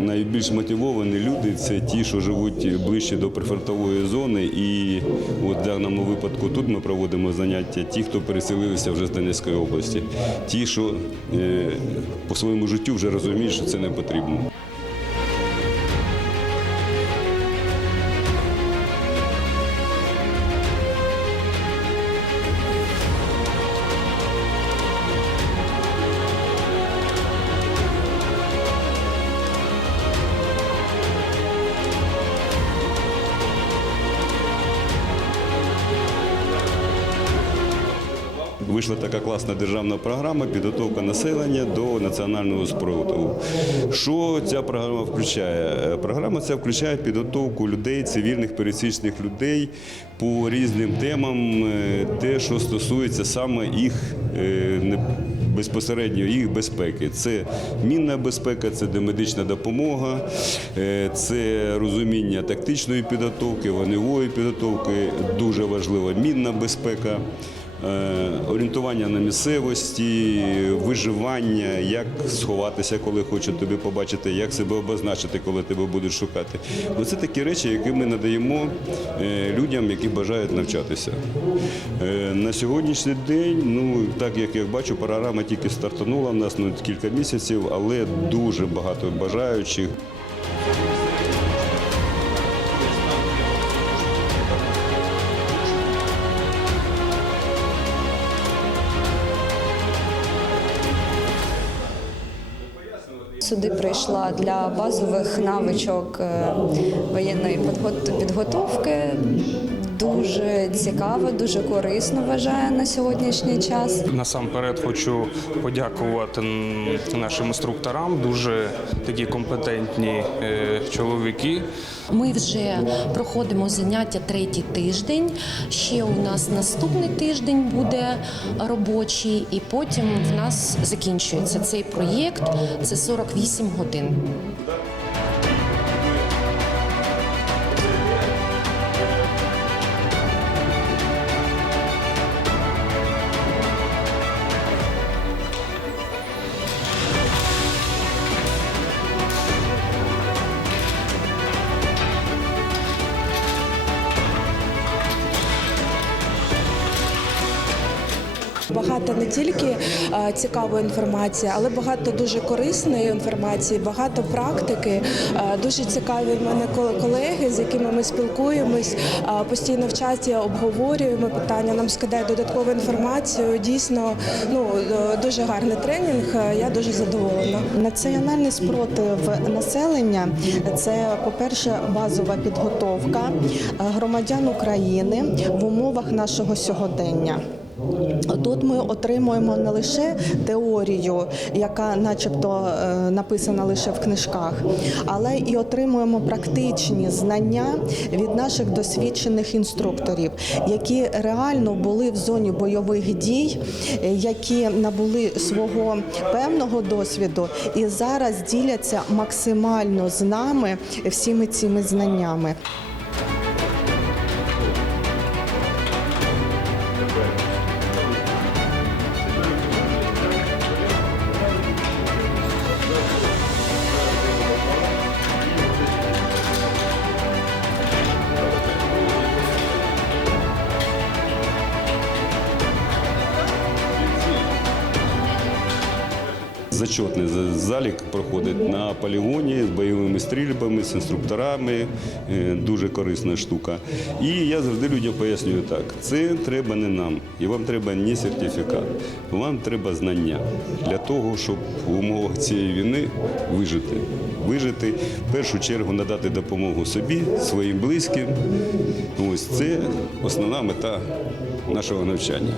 найбільш мотивовані люди це ті, що живуть ближче до прифронтової зони. І от в даному випадку тут ми проводимо заняття ті, хто переселилися вже з Донецької області, ті, що е, по своєму життю вже розуміють, що це не потрібно. Вийшла така класна державна програма підготовка населення до національного спротиву. Що ця програма включає? Е, Програма ця включає підготовку людей, цивільних пересічних людей по різним темам, е, те, що стосується саме їх е, не- безпосередньо їх безпеки. Це мінна безпека, це домедична допомога, це розуміння тактичної підготовки, вогневої підготовки. Дуже важлива мінна безпека. Е, орієнтування на місцевості, виживання, як сховатися, коли хочуть тебе побачити, як себе обозначити, коли тебе будуть шукати. Оце такі речі, які ми надаємо е, людям, які бажають навчатися. Е, На сьогоднішній день, ну так як я бачу, програма тільки стартанула в нас ну, кілька місяців, але дуже багато бажаючих. Сюди прийшла для базових навичок е, воєнної підготовки. Дуже цікаво, дуже корисно вважаю на сьогоднішній час. Насамперед хочу подякувати нашим інструкторам. Дуже такі компетентні е, чоловіки. Ми вже проходимо заняття третій тиждень. Ще у нас наступний тиждень буде робочий, і потім в нас закінчується цей проєкт. Це 48 годин. Багато не тільки е, цікавої інформації, але багато дуже корисної інформації, багато практики. Е, Дуже цікаві в мене колеги, з якими ми спілкуємось, е, постійно в чаті обговорюємо питання. Нам скидають додаткову інформацію. Дійсно, ну дуже гарний тренінг. Я дуже задоволена. Національний спротив населення це, по-перше, базова підготовка громадян України в умовах нашого сьогодення. Тут ми отримуємо не лише теорію, яка, начебто, е, написана лише в книжках, але і отримуємо практичні знання від наших досвідчених інструкторів, які реально були в зоні бойових дій, які набули свого певного досвіду і зараз діляться максимально з нами всіми цими знаннями. Зачетний залік проходить на полігоні з бойовими стрільбами, з інструкторами. Е, Дуже корисна штука. І я завжди людям пояснюю так: це треба не нам, і вам треба не сертифікат, вам треба знання для того, щоб в умовах цієї війни вижити. Вижити, в першу чергу надати допомогу собі, своїм близьким. Ось це основна мета нашого навчання.